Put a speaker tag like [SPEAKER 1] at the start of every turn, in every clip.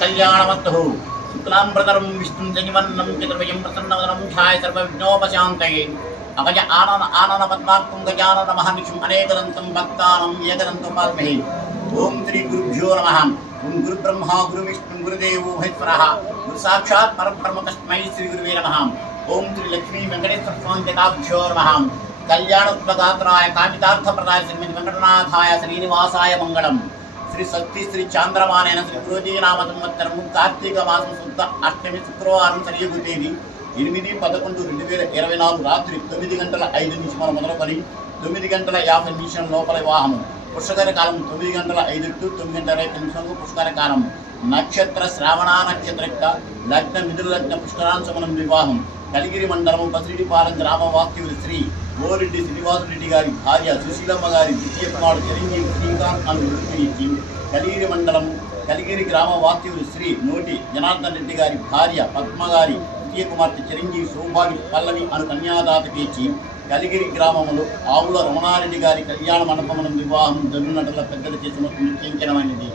[SPEAKER 1] कल्याणवत्तु शुक्लां प्रतरं विष्णुं जनिवन्नं चतुर्भुजं आनन आनन पद्मार्कं गजानन महानिशम् अनेकदन्तं भक्तानं एकदन्तोपास्महे ॐ श्री गुरुभ्यो नमः ॐ गुरुब्रह्मा गुरुविष्णुं श्रीलक्ष्मी वेङ्कटेश्वरस्वामि जगाभ्यो नमः कल्याणोत्पगात्राय कामितार्थप्रदाय श्रीनिवासाय मङ्गलम् శ్రీ శక్తి శ్రీ చాంద్రమానైన శ్రీ గురోజీనామ సంవత్సరము కార్తీక మాసం శుద్ధ అష్టమి శుక్రవారం సరియగు తేదీ ఎనిమిది పదకొండు రెండు వేల ఇరవై నాలుగు రాత్రి తొమ్మిది గంటల ఐదు నిమిషముల మొదలుకొని తొమ్మిది గంటల యాభై నిమిషం లోపల వివాహము పుష్కర కాలం తొమ్మిది గంటల ఐదు టు తొమ్మిది గంటల ఇరవై నిమిషంలో పుష్కర కాలం నక్షత్ర శ్రావణ నక్షత్ర యొక్క లగ్న మిథుల లగ్న పుష్కరాంశమనం వివాహం కలిగిరి మండలం బసిరెడ్డిపాలెం గ్రామ వాక్యులు శ్రీ గోరెడ్డి శ్రీనివాసరెడ్డి గారి భార్య సుశీలమ్మ గారి ద్వితీయ కుమారుడు చిరంజీవి శ్రీకాంత్ అని గుర్తించి కలిగిరి మండలం కలిగిరి గ్రామ వాక్యులు శ్రీ నోటి జనార్దన్ రెడ్డి గారి భార్య పద్మ గారి ద్వితీయ కుమార్తె చిరంజీవి సౌభాగ్య పల్లవి అను కన్యాదాత పీచి కలిగిరి గ్రామంలో ఆవుల రమణారెడ్డి గారి కళ్యాణ మండపమున వివాహం జరుగునట్ల పెద్దలు చేసిన అనేది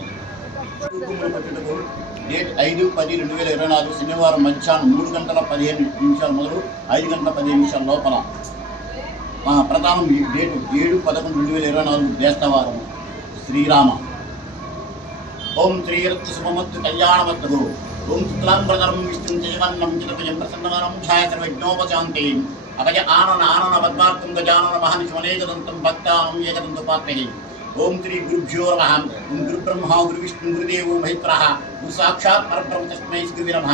[SPEAKER 1] డేట్ ఐదు పది రెండు వేల ఇరవై నాలుగు శనివారం మధ్యాహ్నం మూడు గంటల పదిహేను నిమిషాలు మొదలు ఐదు గంటల పదిహేను నిమిషాల లోపల ప్రధానం డేటు ఏడు పదకొండు రెండు వేల ఇరవై నాలుగు దేశవారం శ్రీరామ ఓం శ్రీరత్ శుభమత్తు కళ్యాణమత్తు ఓం శుక్లాంబరం విష్ణు దేవన్నం చితపయం ప్రసన్నవరం ఛాయసర్వజ్ఞోపశాంతి అలాగే ఆనన ఆనన పద్మార్థం గజానన మహనిషు అనేకదంతం భక్తాం ఏకదంత పాత్ర ఓం శ్రీ గురుభ్యో నమ గురు బ్రహ్మ గురు విష్ణు గురుదేవో మహిప్ర సాక్షాత్ పరబ్రహ్మ తస్మై శ్రీ నమ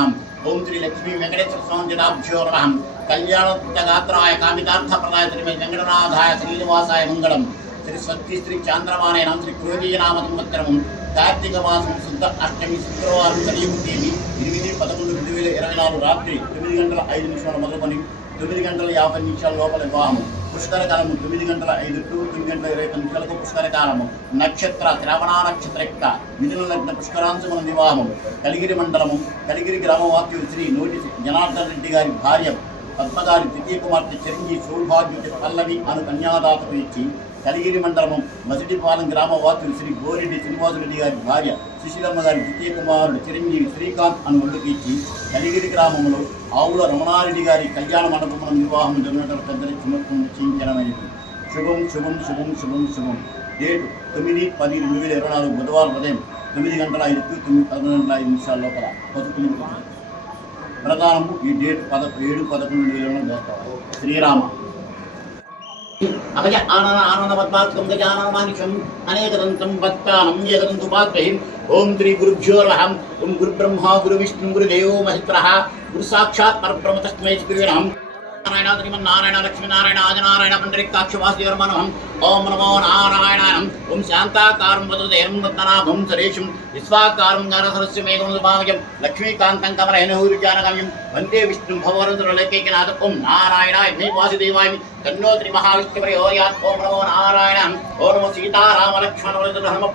[SPEAKER 1] ఓం శ్రీ లక్ష్మీ వెంకటేశ్వర స్వామి జనాభ్యో నమ కళ్యాణగాత్రాయ కామితార్థప్రదాయ శ్రీ వెంకటనాథాయ శ్రీనివాసాయ మంగళం శ్రీ స్వస్తి శ్రీ చాంద్రమానే నామ శ్రీ క్రోజీయనామ సంవత్సరము కార్తీక మాసం శుద్ధ అష్టమి శుక్రవారం కలియుగ తేదీ ఎనిమిది పదకొండు రెండు వేల ఇరవై నాలుగు రాత్రి తొమ్మిది గంటల ఐదు నిమిషాల మొదలుకొని తొమ్మిది గంటల యాభై నిమిషాల లోపల వివాహము పుష్కర కాలము తొమ్మిది గంటల ఐదు టు తొమ్మిది గంటల ఇరవై నిమిషాలకు పుష్కర కాలము నక్షత్ర శ్రవణ నక్షత్ర యొక్క మిథున లగ్న పుష్కరాంశముల నివాహము కలిగిరి మండలము కలిగిరి గ్రామవాక్యులు శ్రీ నోటి జనార్దన్ రెడ్డి గారి భార్య పద్మగారి ద్వితీయ కుమార్తె చిరంజీవి సౌభాగ్యుడి పల్లవి అను కన్యాదాతకు ఇచ్చి కలిగిరి మండలం మసిటిపాలెం గ్రామ వాసులు శ్రీ గోరెడ్డి శ్రీనివాసరెడ్డి గారి భార్య సుశీలమ్మ గారి ద్వితీయ కుమారుడు చిరంజీవి శ్రీకాంత్ అని ఒడ్డుకి ఇచ్చి కలిగిరి గ్రామంలో ఆవుల రమణారెడ్డి గారి కళ్యాణ మండపంలో నిర్వాహం జరుగుతున్న పెద్దల చిన్నత్వం నిశ్చయించడమైనది శుభం శుభం శుభం శుభం శుభం డేట్ తొమ్మిది పది రెండు వేల ఇరవై నాలుగు బుధవారం ఉదయం తొమ్మిది గంటల ఐదు తొమ్మిది పదకొండు గంటల ఐదు నిమిషాల లోపల పసుపు ప్రధానము ఈ డేట్ పద ఏడు పదకొండు వేల వేస్తారు శ్రీరామ అభయ ఆనన ఆనన పద్మాత్కం గజానన మాణిక్యం అనేకదంతం పత్కానం ఏకదంతు పాత్రయం ఓం శ్రీ గురుభ్యో నమః ఓం గురుబ్రహ్మ గురువిష్ణు గురుదేవో మహిత్రః గురు సాక్షాత్ పరబ్రహ్మ తస్మై శ్రీ సత్యనారాయణ శ్రీమన్నారాయణ లక్ష్మీనారాయణ ఆజనారాయణ పండరికాక్షి వాసుదేవర్మనోహం ఓం నమో నారాయణాయం ఓం శాంతాకారం వదదేం రత్నాభం సురేషం విశ్వాకారం గారసరస్య మేఘం సుభామయం లక్ష్మీకాంతం కమలయనహూరుజానగమ్యం వందే విష్ణు భవరంధులకేకనాథ ఓం నారాయణాయ మే వాసుదేవాయ తన్నో శ్రీ మహావిష్ణుపరియోయాత్ ఓం నమో నారాయణ ఓ నమో సీతారామలక్ష్మణ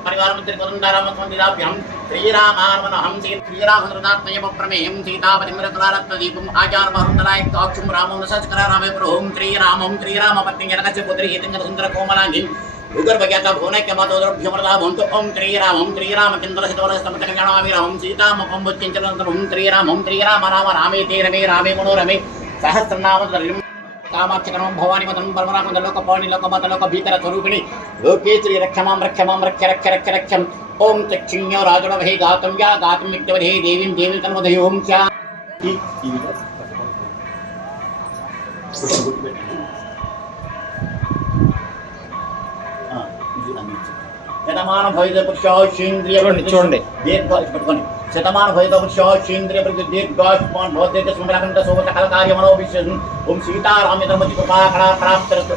[SPEAKER 1] పరివారం త్రిపదండారామ మందిరాభ్యాం శ్రీరామానుమనహం సీ శ్రీరామృతాత్మయమ ప్రమేయం సీతాపతిమృతరత్నదీపం ఆచారమహృందరాయక్తాక్షం రామం సచకర రామే ప్రభోం శ్రీరామం శ్రీరామపత్ని జనకస్య పుత్రి హేతింగ సుందర కోమలాంగిం భూగర్భజ్ఞాత భువనైక్యమతోద్రభ్యమృతా భవంతు ఓం శ్రీరామం శ్రీరామచంద్రశితోరస్తమతకజానామి రామం సీతామపం బుచ్చించనంతరం శ్రీరామం శ్రీరామ రామ రామే తే రమే రామే మనోరమే సహస్రనామ కామాక్షకరం భవానిమతం పరమరామంద లోక పౌర్ణి లోకమత లోక భీకర స్వరూపిణి లోకేశ్వరి రక్షమాం రక్షమాం రక్ష రక్ష రక్ష రక్షం ओम चक्षिण्यो राजुणवहि गातं या गातमित्यवधि देवीं देवी तन्वधि ओम च శతమాన భవిత పురుషో శీంద్రియ చూడండి దీర్ఘపట్టుకొని శతమాన భవిత పురుషో శీంద్రియ ప్రతి దీర్ఘాష్మాన్ భవతి సుమరకంఠ సోమత కలకార్య మనోభిష్ ఓం సీతారామ్య ధర్మతి కృపా కళా ప్రాప్తరస్తు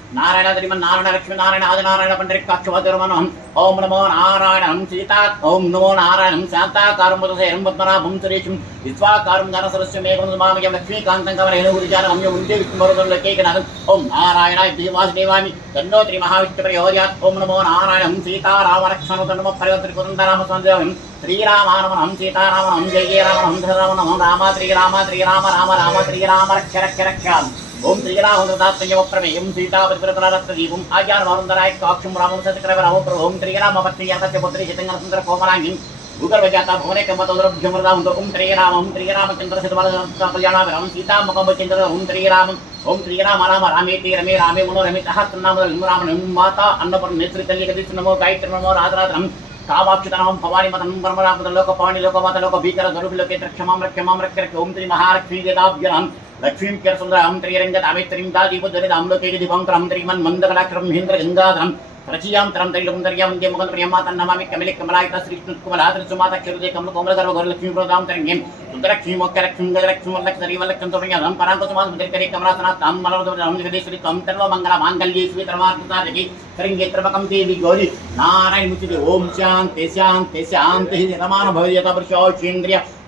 [SPEAKER 1] நாராயண திரிமன் நாராயண நாராயண ஆதி நாராயண ஓம் நமோ நாராயணம் சீதா ஓம் நமோ நாராயணம் சாந்தா காரும் புதசேரம் பத்மநாபம் சுரேஷும் விஸ்வா காரும் தனசரஸ்ய மேகம் சுமாமியம் லட்சுமி காந்தம் கவன இனகுதிச்சாரம் அம்யம் உண்டே விஷ்ணு மருதம் லட்சேகநாதம் ஓம் நாராயணாய் தீவாசி தேவாமி தன்னோ மகாவிஷ்ணு பிரயோதியாத் ஓம் நமோ நாராயணம் சீதா ராமலக்ஷ்மண தன்னம பரவத்திரி குதந்தராம சந்தியாமம் ஸ்ரீராமானமனம் சீதாராமனம் ஜெயராமனம் ராமனம் ராமா ஸ்ரீராமா ஸ்ரீராம ராம ராம ఓం త్రిగణాహుతాత్మయమ ప్రమేయం సీతాపతిపురతనారత్రీపం ఆజ్ఞానమానందరాయ కాక్షం రామం సత్యక్రవరామ ప్రభోం త్రిగణామపత్రియాత పుత్రి శతంగనసుందర కోమలాంగిం భూగర్భజాత భువనే కమ్మతౌరభ్యమృదాం ఓం త్రిగణామం త్రిగణామచంద్ర శతమాలయాణాభిరామం సీతాముఖంబచంద్ర ఓం త్రిగణామం ఓం శ్రీరామ రామ రామేతి రమే రామే మనో రమే సహస్రనామ రామ మాత అన్నపూర్ణ నేత్రి తల్లి గదిస్తు నమో గాయత్రి నమో రాధరాధనం కామాక్షుతనం భవాని మతం బ్రహ్మరామతం లోక పాణి లోకమాత లోక భీకర దొరుకు లోకే రక్షమాం రక్షమాం రక్ష ఓం శ్రీ మహాలక్ష్మీ జదాభ్యనం லட்சுமிக்கரசுந்தரம் திரியரங்கத் அமைத்திரிந்தா தீபதரித அம்லோகேக திவாங்கரம் திரிமன் மந்தகடாக்கிரம் மகேந்திர கங்காதரம் ரச்சியாம் தரம் தரிலும் தரியாம் வந்திய முகன் பிரியமா தன் நமாமி கமலி கமலாயுத ஸ்ரீ குமலா திருச்சுமாதா கிருதே கமல் கோமல கர்வ கௌர லட்சுமி பிரதாம் தரங்கேம் சுந்தரக்ஷ்மி மொக்க லட்சுமி கஜலட்சுமி வல்லக் சரி வல்லக்கம் தொடங்கிய தம் பராங்கசுமாத் முதற்கரை கமலாசனா தாம் மலர்வது ராம் ஜெகதேஸ்வரி தம் தர்வ மங்கள மாங்கல்யேஸ்வரி தர்மார்த்தா ஜெகி கரிங்கே திரபகம் தேவி கௌரி நாராயண முச்சிதே ஓம் சாந்தி சாந்தி சாந்தி ரமான பவதி யதா புருஷோ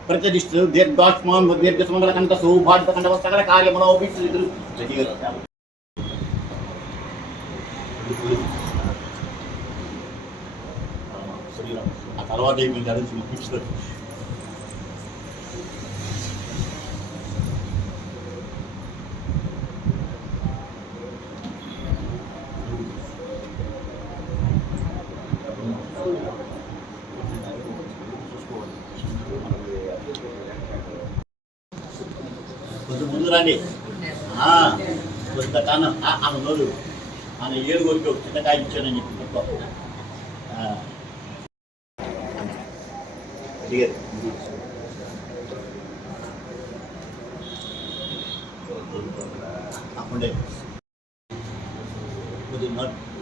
[SPEAKER 1] ಪ್ರಚಲಿಸಿತು ದೀರ್ಘಾತ್ಮಾನ್ ದೀರ್ಘಸುಮಂಗಲಕಂಠ ಸೌಭಾಗ್ಯಕಂಠ ಸಕಲ ಕಾರ್ಯ ಮನೋಪಿಸಿದರು ಆ తర్వాత ఏమి జరుగుతుంది రండి కొంతకాలం ఆమె నోరు ఆమె ఏడు కొట్టి ఒక చిన్నకాయ ఇచ్చానని చెప్పి తప్ప అప్పుడే కొద్దిగా